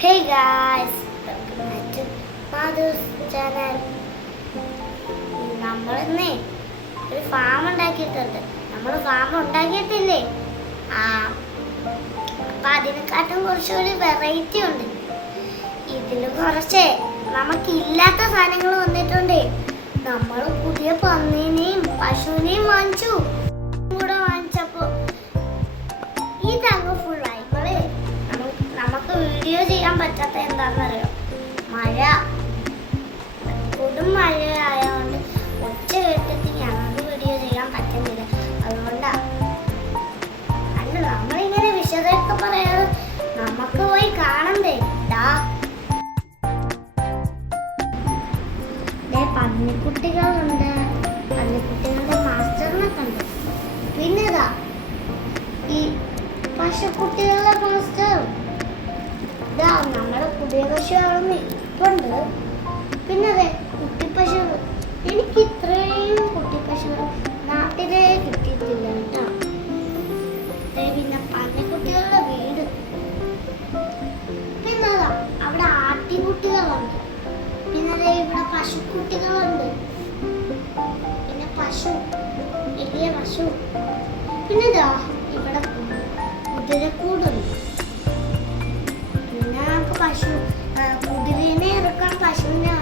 Hey guys, welcome back to Madhu's channel. നമ്മളിന്നേ ഒരു farm ഉണ്ടാക്കിയിട്ടുണ്ട്. നമ്മൾ ഫാം ഉണ്ടാക്കിയിട്ടില്ലേ? അപ്പം അതിനെക്കാട്ടും കുറച്ചൊരു വെറൈറ്റി ഉണ്ട്. ഇതിൽ കുറച്ച് നമുക്കില്ലാത്ത സാധനങ്ങൾ വന്നിട്ടുണ്ട്. നമ്മൾ പുതിയ പന്നീനെയും പശുവിനെയും വാങ്ങിച്ചു. കൂടെ വാങ്ങിച്ചപ്പോൾ ഇതങ്ങ് ഫുള്ളായി. നമുക്ക് വീഡിയോ ചെയ്യാൻ പറ്റാത്ത എന്താണെന്നറിയോ? മഴ, കൊടും മഴ ആയതുകൊണ്ട് ഒച്ച കേട്ടിട്ട് ഞങ്ങൾക്ക് വീഡിയോ ചെയ്യാൻ പറ്റുന്നില്ല. അതുകൊണ്ടാണ് അല്ല നമ്മളിങ്ങനെ വിശദമൊക്കെ പറയാറ്. നമുക്ക് പോയി കാണണ്ടേ? പന്നിക്കുട്ടികളുണ്ട്, പന്നിക്കുട്ടികളുടെ മാസ്റ്ററിനെ കണ്ടു. പിന്നെ ഈ പശുക്കുട്ടികളുടെ മാസ്റ്റർ നമ്മുടെ പുതിയ പശുവാണെന്ന് ഇപ്പുണ്ട്. പിന്നെ കുട്ടിപ്പശു, എനിക്ക് ഇത്രയും കുട്ടിപ്പശുകൾ നാട്ടിലേ കിട്ടിയിട്ടില്ല കേട്ടോ. പിന്നെ പന്നിക്കുട്ടികളുടെ വീട്, പിന്നെ അവിടെ ആട്ടിൻകുട്ടികളുണ്ട്, പിന്നെ ഇവിടെ പശുക്കുട്ടികളുണ്ട്, പിന്നെ പശു, വലിയ പശു, പിന്നെ ഇവിടെ കുതിരക്കൂടുണ്ട്. പശു കുതിരനെ ഇറക്കാൻ പശുവിനെ